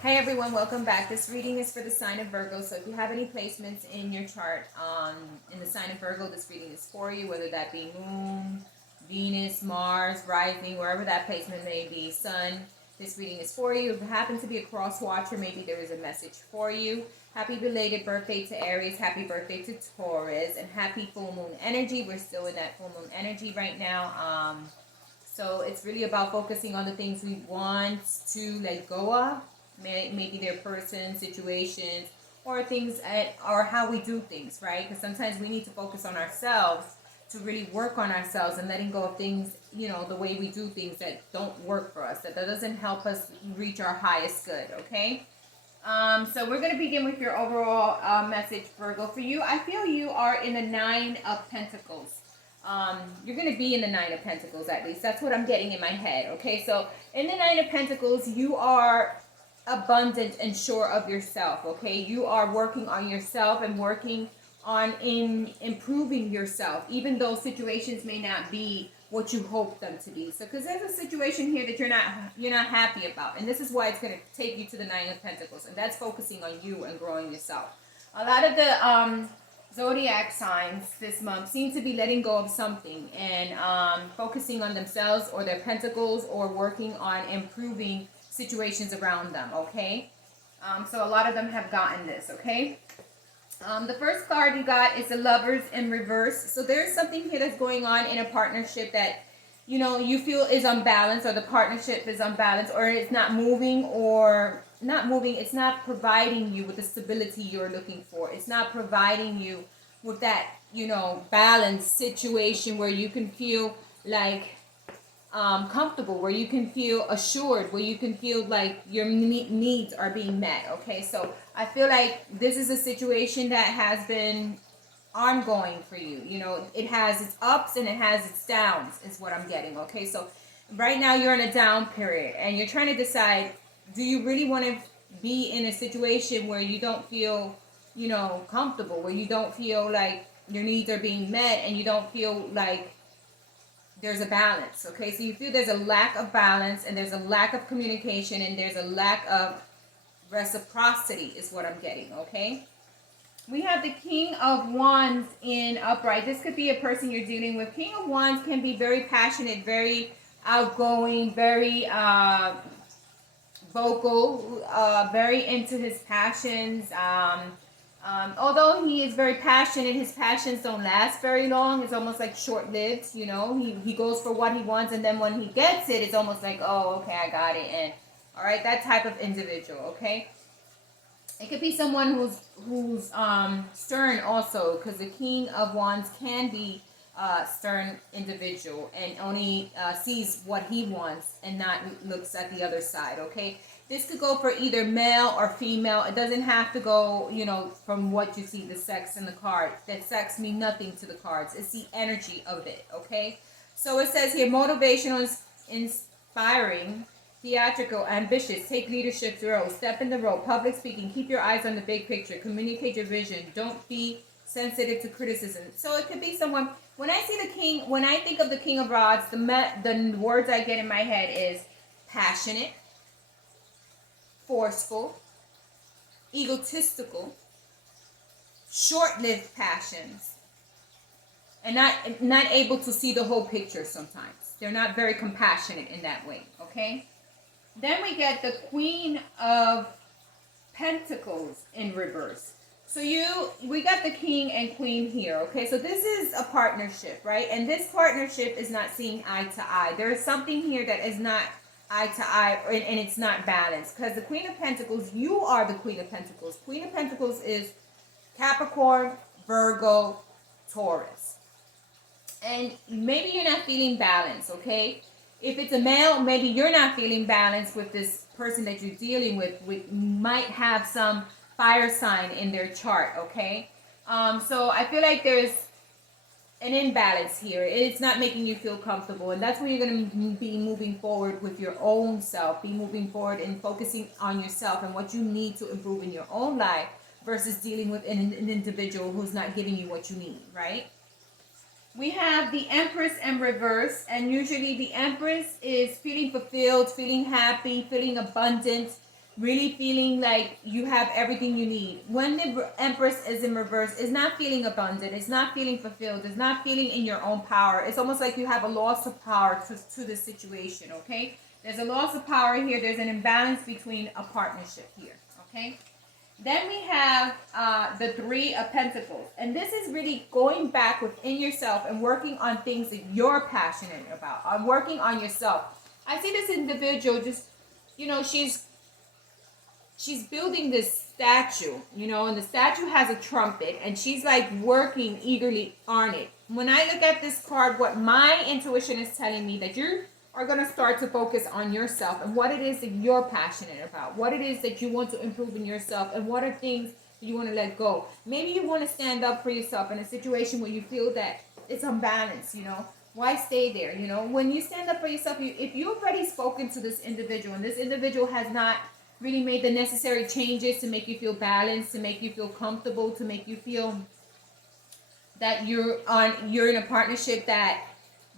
Hey everyone, welcome back. This reading is for the sign of Virgo. So if you have any placements in your chart in the sign of Virgo, this reading is for you, whether that be Moon, Venus, Mars, rising, wherever that placement may be, Sun. This reading is for you. If you happen to be a cross watcher, maybe there is a message for you. Happy belated birthday to Aries. Happy birthday to Taurus. And happy full moon energy. We're still in that full moon energy right now. So it's really about focusing on the things we want to let go of. Maybe their person, situations, or things or how we do things, right? Because sometimes we need to focus on ourselves to really work on ourselves and letting go of things, the way we do things that don't work for us, that doesn't help us reach our highest good, okay? So we're going to begin with your overall message, Virgo. For you, I feel you are in the Nine of Pentacles. You're going to be in the Nine of Pentacles, at least. That's what I'm getting in my head, okay? So in the Nine of Pentacles, you are abundant and sure of yourself, okay? You are working on yourself and working on improving yourself, even though situations may not be what you hope them to be. So because there's a situation here that you're not happy about, and this is why it's going to take you to the Nine of Pentacles, and that's focusing on you and growing yourself. A lot of the zodiac signs this month seem to be letting go of something and focusing on themselves or their pentacles, or working on improving situations around them, okay? So a lot of them have gotten this, okay? The first card you got is the Lovers in reverse. So there's something here that's going on in a partnership that, you feel is unbalanced, or the partnership is unbalanced, or it's not moving, it's not providing you with the stability you're looking for. It's not providing you with that, balanced situation where you can feel like comfortable, where you can feel assured, where you can feel like your needs are being met, okay? So I feel like this is a situation that has been ongoing for you. It has its ups and it has its downs, is what I'm getting, okay? So right now you're in a down period and you're trying to decide, do you really want to be in a situation where you don't feel, comfortable, where you don't feel like your needs are being met, and you don't feel like there's a balance, okay? So you feel there's a lack of balance, and there's a lack of communication, and there's a lack of reciprocity, is what I'm getting, okay? We have the King of Wands in upright. This could be a person you're dealing with. King of Wands can be very passionate, very outgoing, very vocal, very into his passions. Although he is very passionate, his passions don't last very long. It's almost like short-lived, He goes for what he wants, and then when he gets it, it's almost like, oh, okay, I got it. And all right, that type of individual, okay? It could be someone who's stern also, because the King of Wands can be stern individual and only sees what he wants and not looks at the other side, okay? This could go for either male or female. It doesn't have to go, from what you see, the sex in the card. That sex means nothing to the cards. It's the energy of it, okay? So it says here, motivational, inspiring, theatrical, ambitious, take leadership role, step in the role, public speaking, keep your eyes on the big picture, communicate your vision, don't be sensitive to criticism. So it could be someone, when I see the king, when I think of the King of Rods, the words I get in my head is passionate, forceful, egotistical, short-lived passions, and not able to see the whole picture sometimes. They're not very compassionate in that way, okay? Then we get the Queen of Pentacles in reverse. So we got the King and Queen here, okay? So this is a partnership, right? And this partnership is not seeing eye to eye. There is something here that is not eye to eye, and it's not balanced. Because the Queen of Pentacles, you are the Queen of Pentacles. Queen of Pentacles is Capricorn, Virgo, Taurus. And maybe you're not feeling balanced, okay? If it's a male, maybe you're not feeling balanced with this person that you're dealing with might have some fire sign in their chart, okay? So I feel like there's an imbalance here. It's not making you feel comfortable, and that's where you're going to be moving forward with your own self. Be moving forward and focusing on yourself and what you need to improve in your own life versus dealing with an individual who's not giving you what you need, right? We have the Empress in reverse, and usually the Empress is feeling fulfilled, feeling happy, feeling abundant, really feeling like you have everything you need. When the Empress is in reverse, it's not feeling abundant, it's not feeling fulfilled, it's not feeling in your own power. It's almost like you have a loss of power to the situation, okay? There's a loss of power here. There's an imbalance between a partnership here, okay? Then we have the Three of Pentacles. And this is really going back within yourself and working on things that you're passionate about, working on yourself. I see this individual just, you know, she's building this statue, you know, and the statue has a trumpet, and she's like working eagerly on it. When I look at this card, what my intuition is telling me that you are going to start to focus on yourself and what it is that you're passionate about, what it is that you want to improve in yourself, and what are things that you want to let go. Maybe you want to stand up for yourself in a situation where you feel that it's unbalanced, you know. Why stay there? You know, when you stand up for yourself, if you've already spoken to this individual and this individual has not really made the necessary changes to make you feel balanced, to make you feel comfortable, to make you feel that you're in a partnership that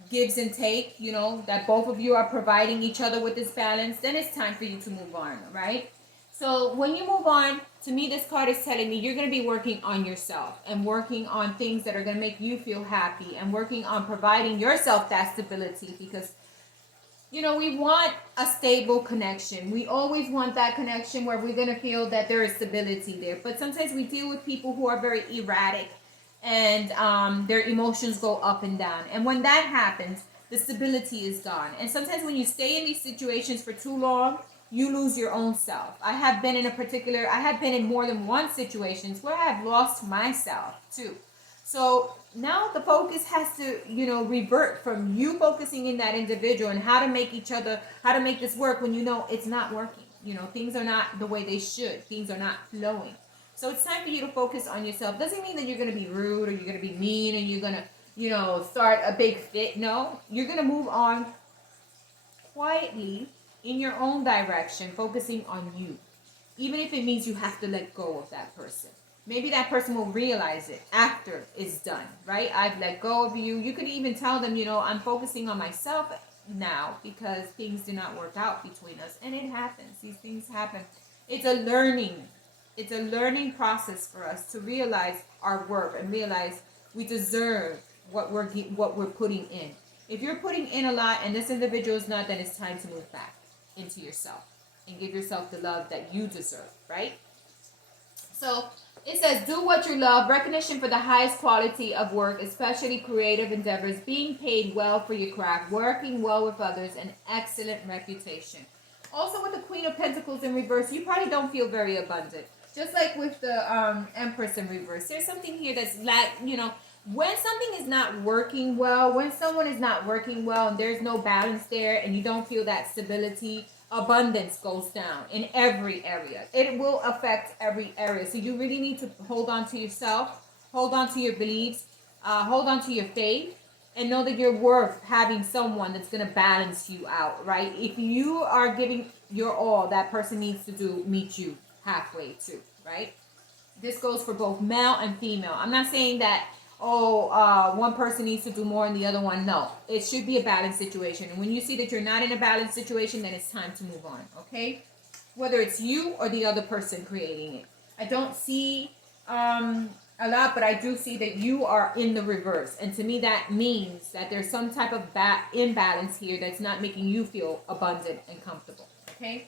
gives and take, you know, that both of you are providing each other with this balance, then it's time for you to move on, right? So when you move on, to me, this card is telling me you're going to be working on yourself and working on things that are going to make you feel happy and working on providing yourself that stability, because you know, we want a stable connection. We always want that connection where we're going to feel that there is stability there. But sometimes we deal with people who are very erratic and their emotions go up and down. And when that happens, the stability is gone. And sometimes when you stay in these situations for too long, you lose your own self. I have been in more than one situations where I have lost myself too. So now the focus has to, you know, revert from you focusing in that individual and how to make this work when you know it's not working. You know, things are not the way they should. Things are not flowing. So it's time for you to focus on yourself. Doesn't mean that you're going to be rude or you're going to be mean and you're going to, you know, start a big fit. No, you're going to move on quietly in your own direction, focusing on you. Even if it means you have to let go of that person. Maybe that person will realize it after it's done, right? I've let go of you. You could even tell them, you know, I'm focusing on myself now because things do not work out between us. And it happens. These things happen. It's a learning process for us to realize our worth and realize we deserve what we're putting in. If you're putting in a lot and this individual is not, then it's time to move back into yourself and give yourself the love that you deserve, right? So it says, do what you love, recognition for the highest quality of work, especially creative endeavors, being paid well for your craft, working well with others, an excellent reputation. Also with the Queen of Pentacles in reverse, you probably don't feel very abundant. Just like with the Empress in reverse. There's something here that's you know, when something is not working well, when someone is not working well and there's no balance there and you don't feel that stability, abundance goes down in every area. It will affect every area. So you really need to hold on to yourself, hold on to your beliefs, hold on to your faith, and know that you're worth having someone that's going to balance you out, right? If you are giving your all, that person needs to meet you halfway too, right? This goes for both male and female. I'm not saying that one person needs to do more and the other one no. It should be a balanced situation. And when you see that you're not in a balanced situation, then it's time to move on, okay? Whether it's you or the other person creating it. I don't see a lot, but I do see that you are in the reverse. And to me, that means that there's some type of imbalance here that's not making you feel abundant and comfortable, okay?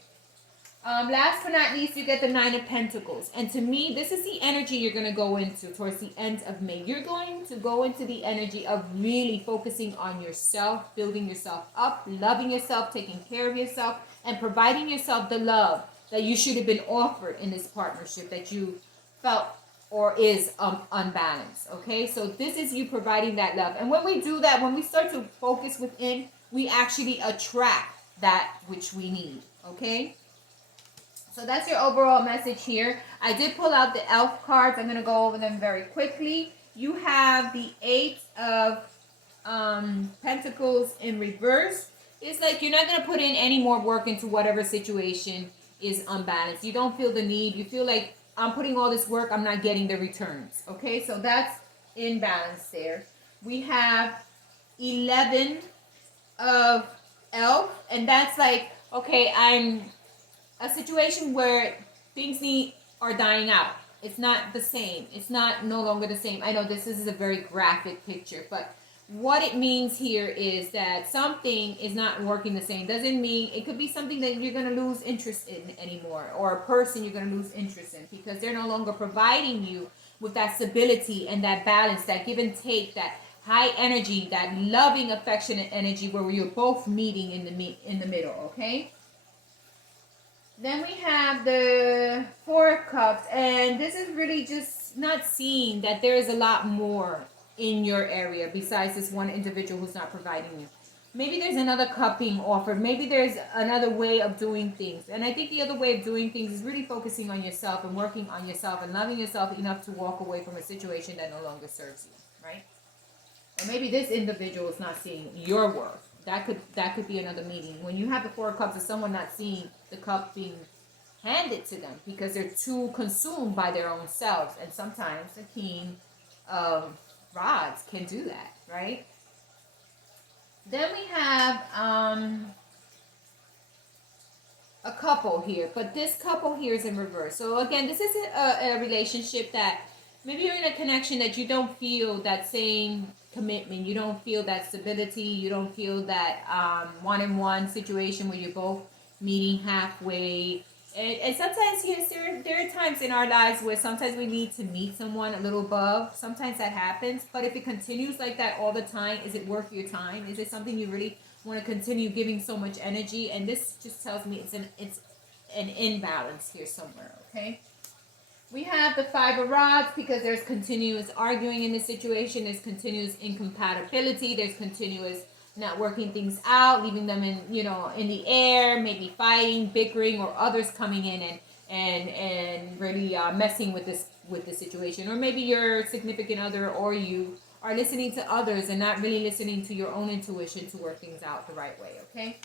Last but not least, you get the Nine of Pentacles. And to me, this is the energy you're going to go into towards the end of May. You're going to go into the energy of really focusing on yourself, building yourself up, loving yourself, taking care of yourself, and providing yourself the love that you should have been offered in this partnership that you felt or is unbalanced. Okay, so this is you providing that love. And when we do that, when we start to focus within, we actually attract that which we need. Okay. So that's your overall message here. I did pull out the elf cards. I'm going to go over them very quickly. You have the Eight of Pentacles in reverse. It's like you're not going to put in any more work into whatever situation is unbalanced. You don't feel the need. You feel like I'm putting all this work, I'm not getting the returns. Okay, so that's imbalance there. We have 11 of elf, and that's like, okay, I'm a situation where things are dying out. It's not the same. It's not no longer the same. I know this is a very graphic picture, but what it means here is that something is not working the same. Doesn't mean it could be something that you're going to lose interest in anymore, or a person you're going to lose interest in because they're no longer providing you with that stability and that balance, that give and take, that high energy, that loving, affectionate energy where you're both meeting in the middle, okay? Then we have the Four of Cups, and this is really just not seeing that there is a lot more in your area besides this one individual who's not providing you. Maybe there's another cup being offered. Maybe there's another way of doing things. And I think the other way of doing things is really focusing on yourself and working on yourself and loving yourself enough to walk away from a situation that no longer serves you, right? Or maybe this individual is not seeing your worth. That could be another meaning. When you have the Four of Cups, is someone not seeing the cup being handed to them because they're too consumed by their own selves. And sometimes the King of Rods can do that, right? Then we have a couple here, but this couple here is in reverse. So again, this is a relationship that maybe you're in a connection that you don't feel that same commitment. You don't feel that stability. You don't feel that one-on-one situation where you're both meeting halfway. And sometimes, yes, there are times in our lives where sometimes we need to meet someone a little above. Sometimes that happens. But if it continues like that all the time, is it worth your time? Is it something you really want to continue giving so much energy? And this just tells me it's an imbalance here somewhere, okay? We have the Five of Rods because there's continuous arguing in this situation. There's continuous incompatibility. There's continuous not working things out, leaving them in the air, maybe fighting, bickering, or others coming in and really messing with the situation. Or maybe your significant other or you are listening to others and not really listening to your own intuition to work things out the right way, okay?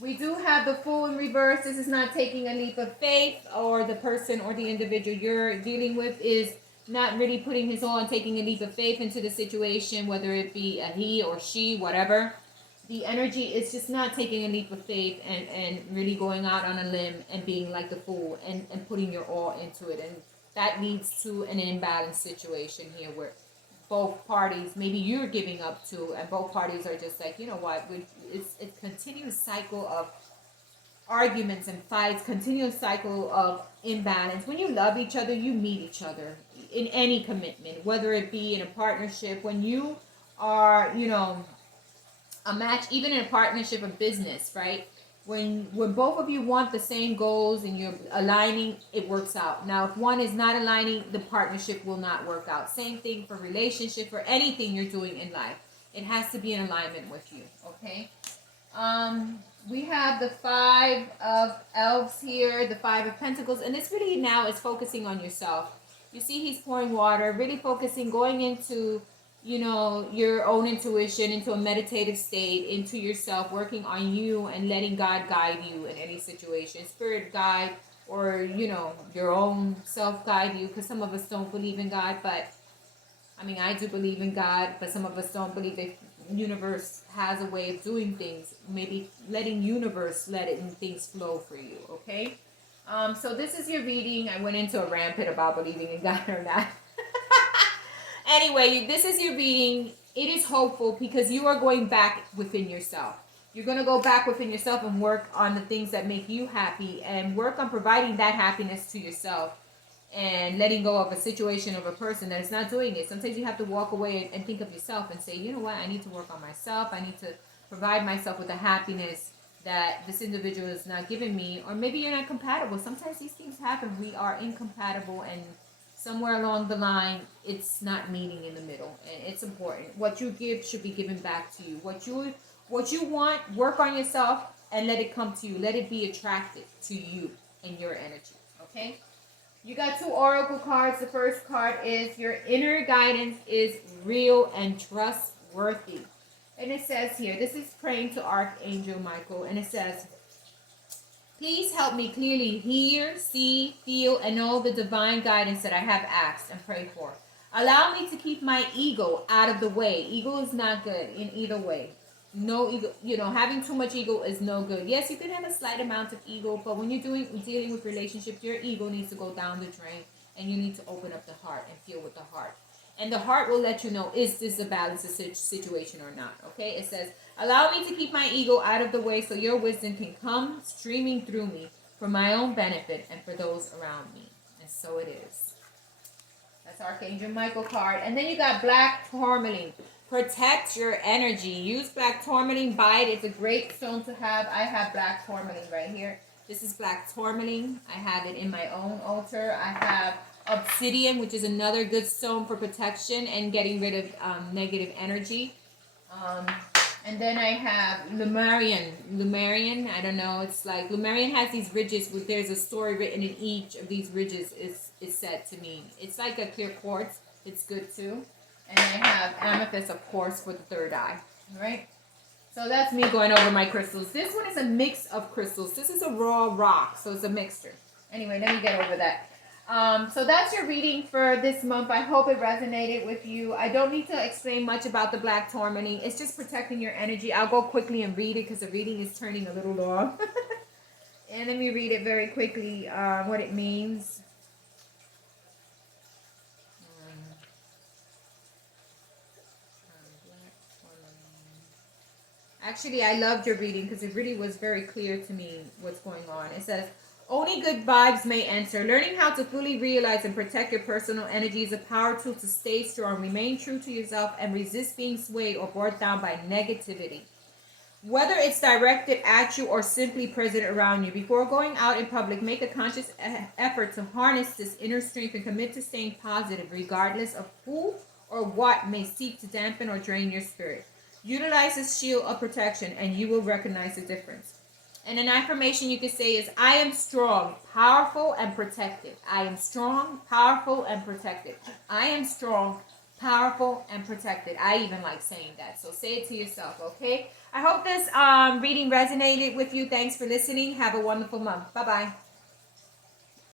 We do have the Fool in reverse. This is not taking a leap of faith, or the person or the individual you're dealing with is not really putting his all and taking a leap of faith into the situation, whether it be a he or she, whatever. The energy is just not taking a leap of faith and really going out on a limb and being like the fool and putting your all into it. And that leads to an imbalanced situation here where both parties, maybe you're giving up to, and both parties are just like, you know what, it's a continuous cycle of arguments and fights, continuous cycle of imbalance. When you love each other, you meet each other in any commitment, whether it be in a partnership, when you are, a match, even in a partnership of business, right? When both of you want the same goals and you're aligning, it works out. Now, if one is not aligning, the partnership will not work out. Same thing for relationship or anything you're doing in life. It has to be in alignment with you, okay? We have the Five of Elves here, the Five of Pentacles, and this really now is focusing on yourself. You see he's pouring water, really focusing, going into, your own intuition, into a meditative state, into yourself, working on you and letting God guide you in any situation. Spirit guide, or, your own self guide you, because some of us don't believe in God, but, I do believe in God, but some of us don't believe that universe has a way of doing things. Maybe letting universe things flow for you, okay? So this is your reading. I went into a rampant about believing in God or not. Anyway, this is your reading. It is hopeful because you are going back within yourself. You're going to go back within yourself and work on the things that make you happy and work on providing that happiness to yourself and letting go of a situation, of a person that is not doing it. Sometimes you have to walk away and think of yourself and say, you know what, I need to work on myself. I need to provide myself with the happiness that this individual is not giving me. Or maybe you're not compatible. Sometimes these things happen. We are incompatible, and somewhere along the line, it's not meeting in the middle. And it's important. What you give should be given back to you. What you want, work on yourself and let it come to you. Let it be attracted to you and your energy. Okay? You got two oracle cards. The first card is your inner guidance is real and trustworthy. And it says here, this is praying to Archangel Michael. And it says, please help me clearly hear, see, feel, and know the divine guidance that I have asked and prayed for. Allow me to keep my ego out of the way. Ego is not good in either way. no ego, you know, having too much ego is no good. Yes, you can have a slight amount of ego, but when you're dealing with relationships, your ego needs to go down the drain, and you need to open up the heart and feel with the heart. And the heart will let you know, is this a balanced situation or not? Okay, it says, allow me to keep my ego out of the way so your wisdom can come streaming through me for my own benefit and for those around me. And so it is. That's Archangel Michael card. And then you got black tourmaline. Protect your energy. Use black tourmaline. Buy it. It's a great stone to have. I have black tourmaline right here. This is black tourmaline. I have it in my own altar. I have obsidian, which is another good stone for protection and getting rid of negative energy. And then I have Lumarian. Lumarian, I don't know. It's like Lumarian has these ridges. With there's a story written in each of these ridges. Is said to mean. It's like a clear quartz. It's good too. And I have amethyst, of course, for the third eye. All right. So that's me going over my crystals. This one is a mix of crystals. This is a raw rock, so it's a mixture. Anyway, let me get over that. So that's your reading for this month. I hope it resonated with you. I don't need to explain much about the black tourmaline. It's just protecting your energy. I'll go quickly and read it because the reading is turning a little long. And let me read it very quickly, what it means. Actually, I loved your reading because it really was very clear to me what's going on. It says, only good vibes may enter. Learning how to fully realize and protect your personal energy is a power tool to stay strong, remain true to yourself, and resist being swayed or brought down by negativity. Whether it's directed at you or simply present around you, before going out in public, make a conscious effort to harness this inner strength and commit to staying positive, regardless of who or what may seek to dampen or drain your spirit. Utilize this shield of protection and you will recognize the difference. And an affirmation you could say is, I am strong, powerful, and protected. I am strong, powerful, and protected. I am strong, powerful, and protected. I even like saying that. So say it to yourself, okay? I hope this reading resonated with you. Thanks for listening. Have a wonderful month. Bye-bye.